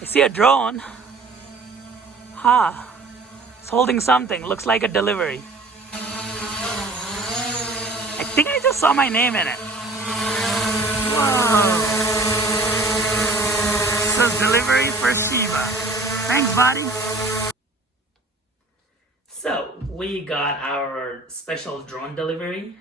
I see a drone. It's holding something. Looks like a delivery. I think I just saw my name in it. Whoa. So delivery for Shiva. Thanks, buddy. So we got our special drone delivery.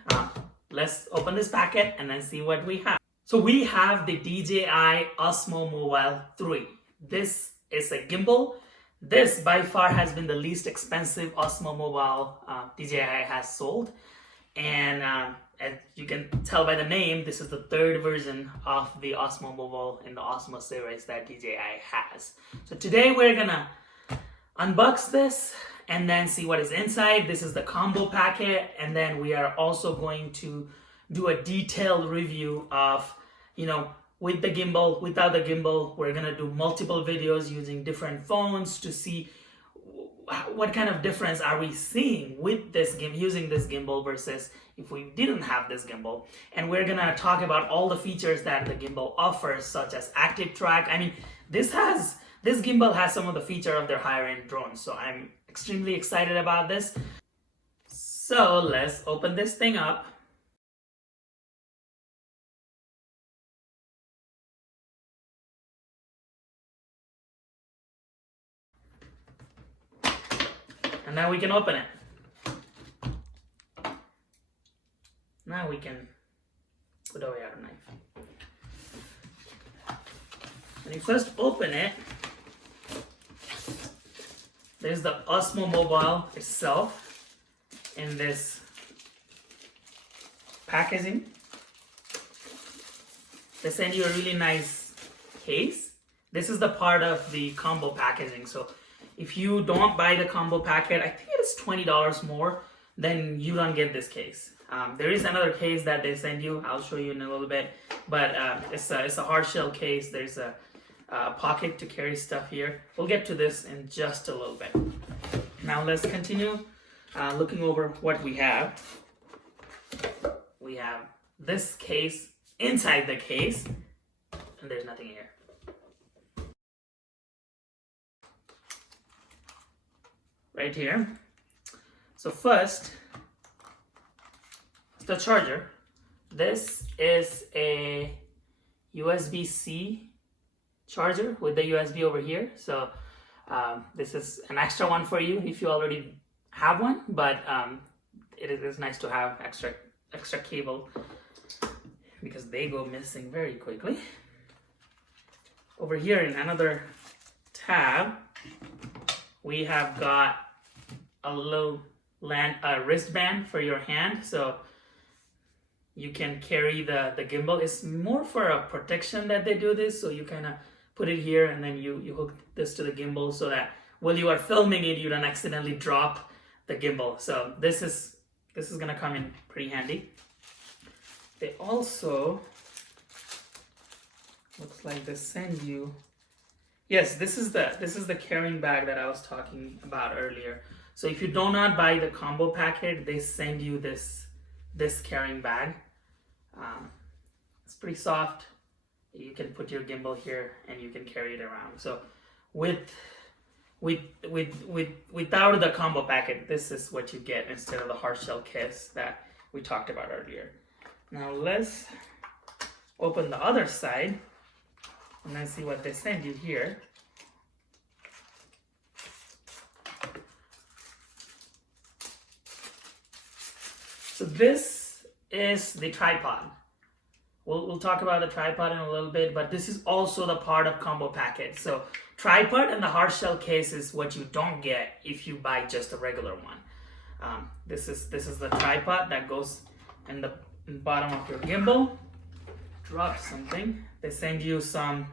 Let's open this packet and then see what we have. So we have the DJI Osmo Mobile 3. This is a gimbal. This by far has been the least expensive Osmo Mobile DJI has sold. And as you can tell by the name, this is the third version of the Osmo Mobile in the Osmo series that DJI has. So today we're gonna unbox this and then see what is inside. This is the combo packet, and then we are also going to do a detailed review of, with the gimbal, without the gimbal. We're gonna do multiple videos using different phones to see what kind of difference are we seeing with this using this gimbal versus if we didn't have this gimbal. And we're gonna talk about all the features that the gimbal offers, such as active track. I mean, this gimbal has some of the features of their higher end drones, so I'm extremely excited about this. So let's open this thing up. And now we can open it. Now we can put away our knife. When you first open it, there's the Osmo Mobile itself in this packaging. They send you a really nice case. This is the part of the combo packaging. So if you don't buy the combo packet, I think it is $20 more, then you don't get this case. There is another case that they send you. I'll show you in a little bit, but it's a hard shell case. There's a pocket to carry stuff here. We'll get to this in just a little bit. Now let's continue looking over what we have. We have this case inside the case, and there's nothing here. Right here. So first, the charger. This is a USB-C charger with the USB over here. So this is an extra one for you if you already have one, but it is nice to have extra cable because they go missing very quickly. Over here in another tab, we have got a little wristband for your hand, so you can carry the gimbal. It's more for a protection that they do this, so you kind of put it here and then you hook this to the gimbal so that while you are filming it, you don't accidentally drop the gimbal. So this is gonna come in pretty handy. They also, looks like they send you, yes, this is the carrying bag that I was talking about earlier. So if you do not buy the combo packet, they send you this carrying bag. It's pretty soft. You can put your gimbal here and you can carry it around. So without the combo packet, this is what you get instead of the hard shell case that we talked about earlier. Now let's open the other side and then see what they send you here. So this is the tripod. We'll talk about the tripod in a little bit, but this is also the part of combo packet. So tripod and the hard shell case is what you don't get if you buy just a regular one. This is the tripod that goes in the bottom of your gimbal. Drop something. They send you some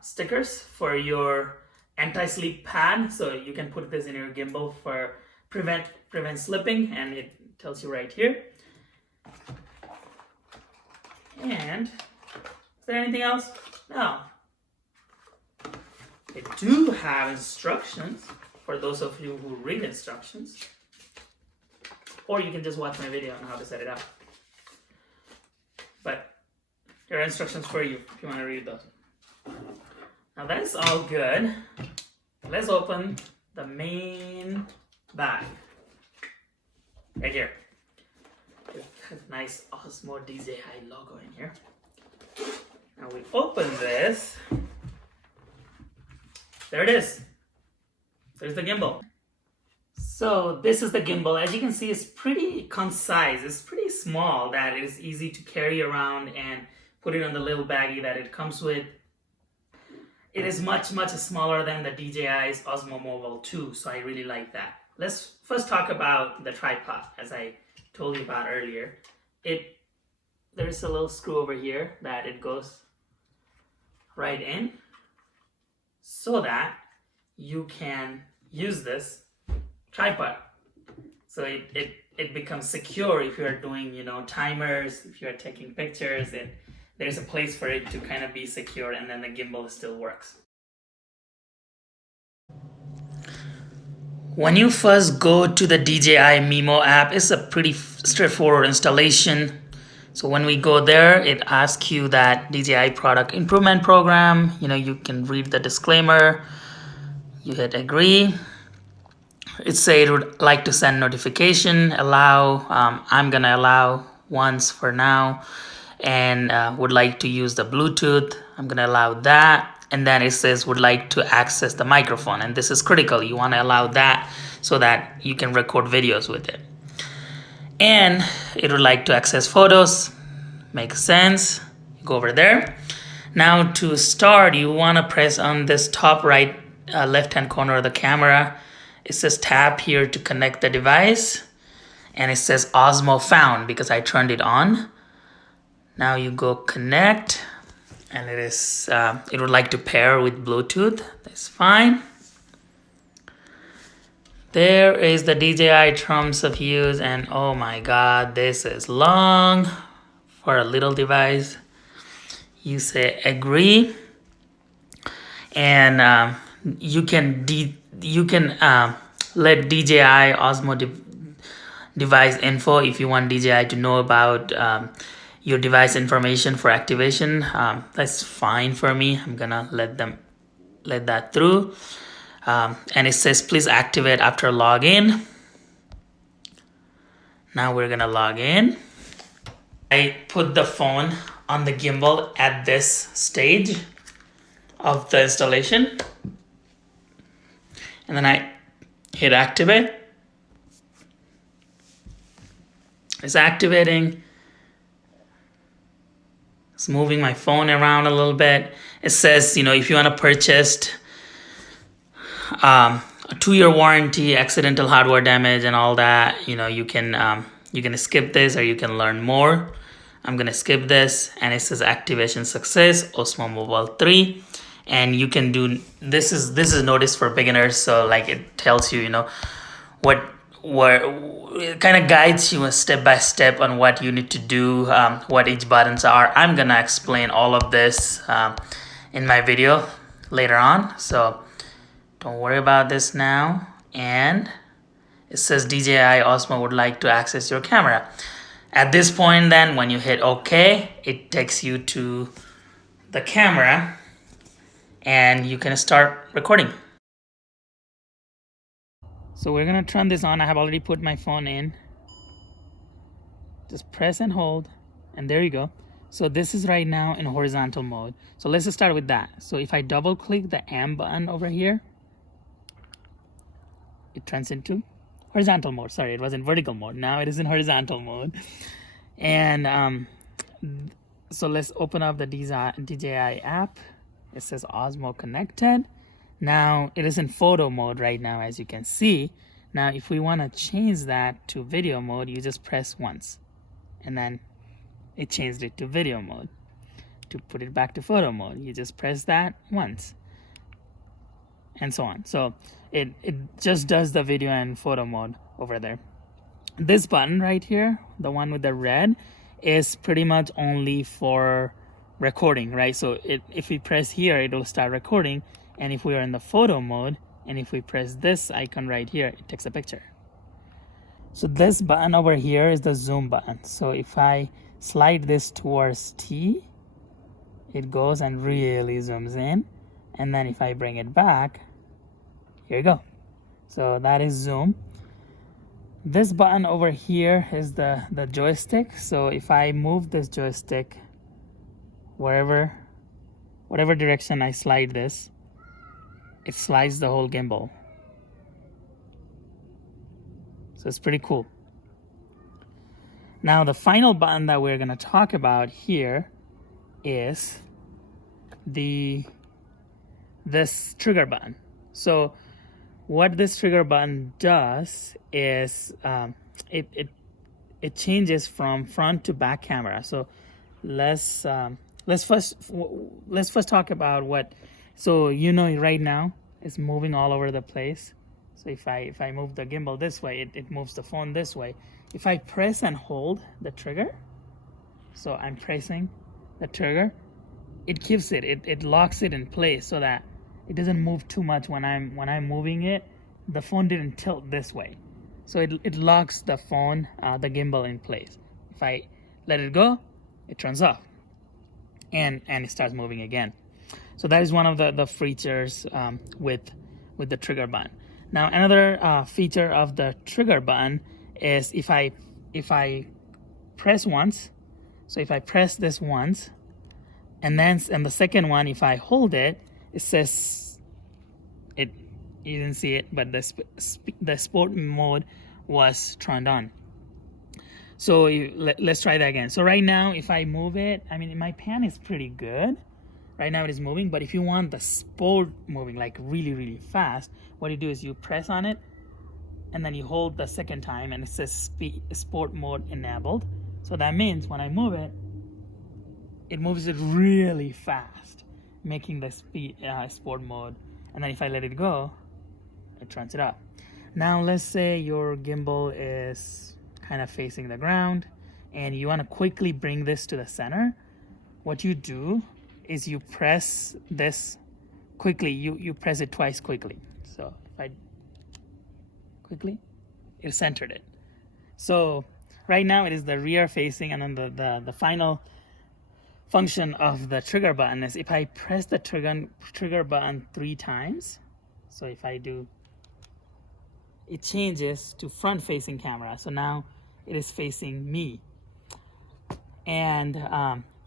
stickers for your anti-slip pad, so you can put this in your gimbal for prevent slipping, and it tells you right here. And is there anything else? No. They do have instructions for those of you who read instructions, or you can just watch my video on how to set it up. But there are instructions for you if you want to read those. Now that's all good. Let's open the main bag. Right here. With a nice Osmo DJI logo in here. Now we open this. There it is. There's the gimbal. So this is the gimbal. As you can see, it's pretty concise. It's pretty small, that it is easy to carry around and put it on the little baggie that it comes with. It is much smaller than the DJI's Osmo Mobile 2, so I really like that. Let's first talk about the tripod. As I told you about earlier, there's a little screw over here that it goes right in so that you can use this tripod. So it becomes secure if you're doing, timers, if you're taking pictures, and there's a place for it to kind of be secure, and then the gimbal still works. When you first go to the DJI Mimo app, it's a pretty straightforward installation. So when we go there, it asks you that DJI product improvement program. You can read the disclaimer. You hit agree. It says it would like to send notification, allow. I'm gonna allow once for now, and would like to use the Bluetooth. I'm gonna allow that. And then it says would like to access the microphone, and this is critical. You want to allow that so that you can record videos with it. And it would like to access photos. Makes sense. Go over there. Now to start, you want to press on this top right left hand corner of the camera. It says tap here to connect the device, and it says Osmo found because I turned it on. Now you go connect, and it would like to pair with Bluetooth. That's fine. There is the DJI terms of use, and oh my god, this is long for a little device. You say agree, and you can let DJI Osmo device info if you want DJI to know about your device information for activation. That's fine for me. I'm gonna let that through. And it says please activate after login. Now we're gonna log in. I put the phone on the gimbal at this stage of the installation, and then I hit activate. It's activating. It's moving my phone around a little bit. It says, if you want to purchase a 2-year warranty, accidental hardware damage, and all that, you can skip this or you can learn more. I'm gonna skip this, and it says activation success, Osmo Mobile 3, and you can do this is notice for beginners. So like it tells you, what it kind of guides you step by step on what you need to do, what each buttons are. I'm gonna explain all of this in my video later on, so don't worry about this now. And it says DJI Osmo would like to access your camera. At this point, then, when you hit OK, it takes you to the camera, and you can start recording. So we're gonna turn this on. I have already put my phone in. Just press and hold, and there you go. So this is right now in horizontal mode. So let's just start with that. So if I double click the M button over here, it turns into horizontal mode. Sorry, it was in vertical mode. Now it is in horizontal mode. And so let's open up the DJI app. It says Osmo connected. Now it is in photo mode right now, as you can see. Now if we want to change that to video mode, you just press once, and then it changed it to video mode. To put it back to photo mode, you just press that once, and so on. So it just does the video and photo mode over there. This button right here, the one with the red, is pretty much only for recording, right? So if we press here, it will start recording, and if we are in the photo mode, and if we press this icon right here, it takes a picture. So this button over here is the zoom button. So if I slide this towards T, it goes and really zooms in. And then if I bring it back, here you go. So that is zoom. This button over here is the joystick. So if I move this joystick whatever direction I slide this, it slides the whole gimbal. So it's pretty cool. Now the final button that we're going to talk about here is this trigger button. So what this trigger button does is it changes from front to back camera. So let's first talk about what. So right now it's moving all over the place. So if I move the gimbal this way, it moves the phone this way. If I press and hold the trigger, so I'm pressing the trigger, it keeps it locks it in place so that it doesn't move too much when I'm moving it. The phone didn't tilt this way, so it locks the phone, the gimbal in place. If I let it go, it turns off, and it starts moving again. So that is one of the features with the trigger button. Now another feature of the trigger button is if I press once. So if I press this once, and the second one, if I hold it, it says it. You didn't see it, but the sport mode was turned on. So let's try that again. So right now, if I move it, I mean my pan is pretty good. Right now it is moving, but if you want the sport moving like really, really fast, what you do is you press on it, and then you hold the second time, and it says sport mode enabled. So that means when I move it, it moves it really fast, making the sport mode. And then if I let it go, it turns it up. Now let's say your gimbal is kind of facing the ground, and you want to quickly bring this to the center. What you do is you press this quickly. You press it twice quickly. So if I quickly, it centered it. So right now it is the rear facing, and then the final function of the trigger button is if I press the trigger button 3 times. So if I do, it changes to front facing camera. So now it is facing me. And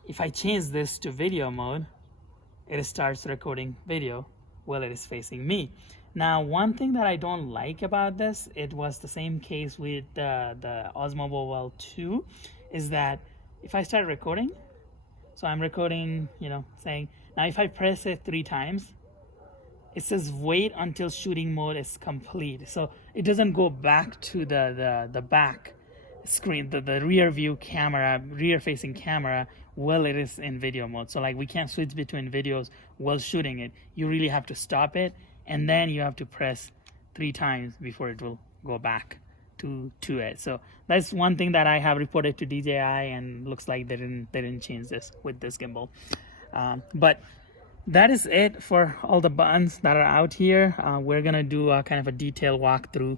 if I change this to video mode, it starts recording video while it is facing me. Now, one thing that I don't like about this, it was the same case with the Osmo Mobile 2, is that if I start recording, so I'm recording, saying, now if I press it 3 times, it says wait until shooting mode is complete. So it doesn't go back to the back screen, the rear view camera, rear facing camera, while it is in video mode. So like we can't switch between videos while shooting it. You really have to stop it, and then you have to press 3 times before it will go back to it. So that's one thing that I have reported to DJI, and looks like they didn't change this with this gimbal. But that is it for all the buttons that are out here. We're gonna do a kind of a detailed walkthrough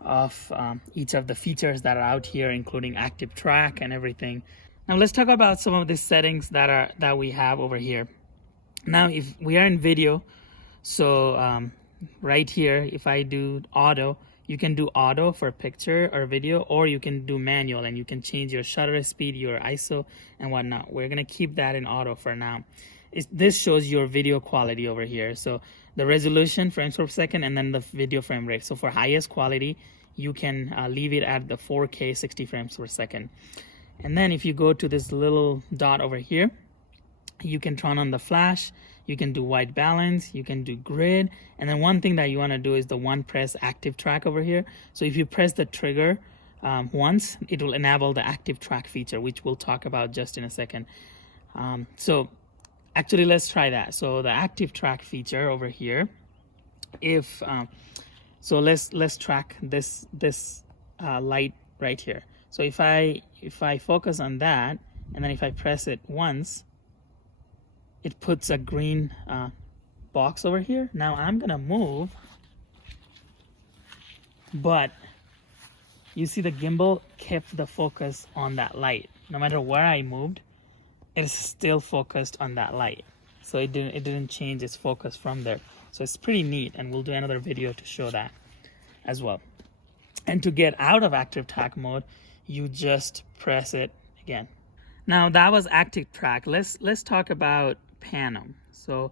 of each of the features that are out here, including active track and everything. Now let's talk about some of the settings that we have over here. Now if we are in video, so right here, if I do auto, you can do auto for picture or video, or you can do manual, and you can change your shutter speed, your ISO and whatnot. We're gonna keep that in auto for now. This shows your video quality over here. So the resolution, frames per second, and then the video frame rate. So for highest quality, you can leave it at the 4K 60 frames per second. And then if you go to this little dot over here, you can turn on the flash, you can do white balance, you can do grid, and then one thing that you want to do is the one press active track over here. So if you press the trigger once, it will enable the active track feature, which we'll talk about just in a second. So actually let's try that. So the active track feature over here, if so let's track this light right here. So if I focus on that, and then if I press it once, it puts a green box over here. Now I'm gonna move, but you see the gimbal kept the focus on that light. No matter where I moved, it is still focused on that light. so it didn't change its focus from there. So it's pretty neat, and we'll do another video to show that as well. And to get out of active track mode, you just press it again. Now that was active track. Let's talk about pano. So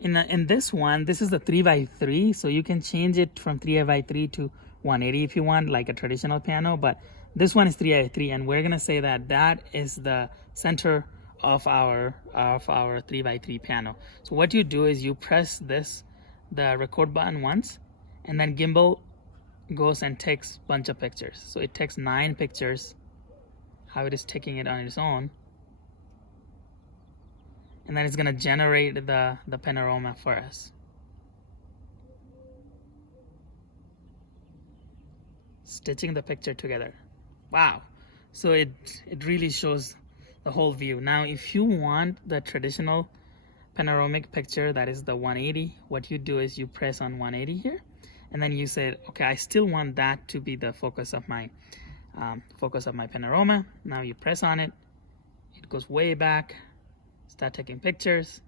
in this one, this is the 3x3, so you can change it from 3x3 to 180 if you want, like a traditional piano, but this one is 3x3, and we're gonna say that that is the center of our 3x3 piano. So what you do is you press the record button once, and then gimbal goes and takes a bunch of pictures. So it takes 9 pictures, how it is taking it on its own, and then it's gonna generate the panorama for us. Stitching the picture together. Wow. So it really shows the whole view. Now if you want the traditional panoramic picture, that is the 180, what you do is you press on 180 here, and then you say, okay, I still want that to be the focus of my panorama. Now you press on it, it goes way back, start taking pictures.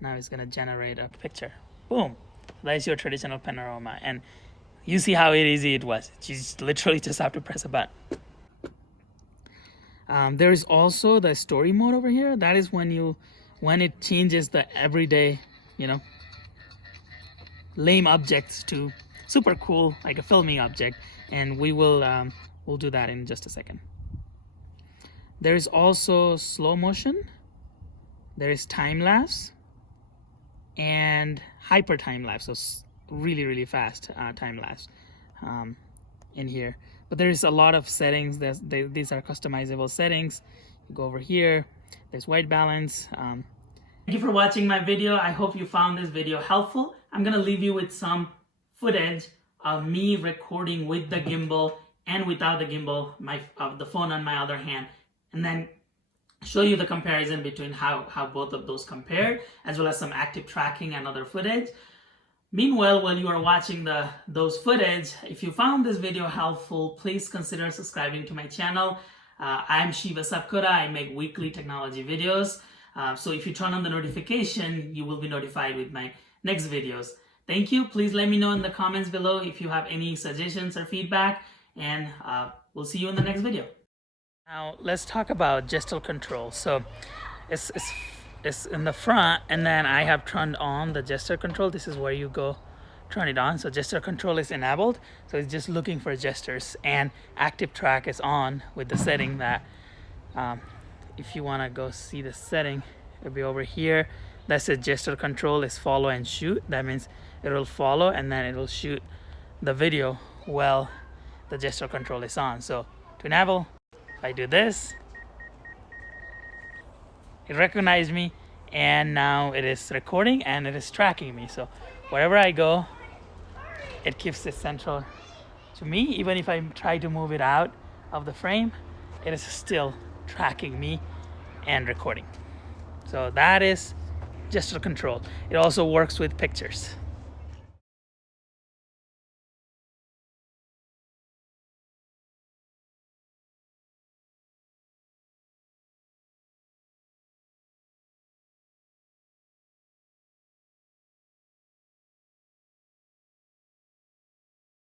Now it's gonna generate a picture. Boom. That's your traditional panorama, and you see how easy it was. You literally just have to press a button. There is also the story mode over here. That is when it changes the everyday, lame objects to super cool, like a filming object, and we'll do that in just a second. There is also slow motion. There is time lapse and hyper time lapse, so really fast time lapse in here. But there is a lot of settings. These are customizable settings. You go over here, there's white balance. Thank you for watching my video. I hope you found this video helpful. I'm gonna leave you with some footage of me recording with the gimbal and without the gimbal, the phone on my other hand, and then show you the comparison between how both of those compare, as well as some active tracking and other footage. Meanwhile, while you are watching those footage, if you found this video helpful, please consider subscribing to my channel. I'm Shiva Sapkota. I make weekly technology videos. So if you turn on the notification, you will be notified with my next videos. Thank you. Please let me know in the comments below if you have any suggestions or feedback, and we'll see you in the next video. Now let's talk about gesture control. So it's in the front, and then I have turned on the gesture control. This is where you go turn it on. So gesture control is enabled, so it's just looking for gestures, and active track is on with the setting that if you want to go see the setting, it'll be over here. That's the gesture control is follow and shoot. That means it will follow and then it will shoot the video while the gesture control is on. So to enable, if I do this, it recognized me, and now it is recording and it is tracking me. So wherever I go, it keeps it central to me. Even if I try to move it out of the frame, it is still tracking me and recording. So that is gesture control. It also works with pictures.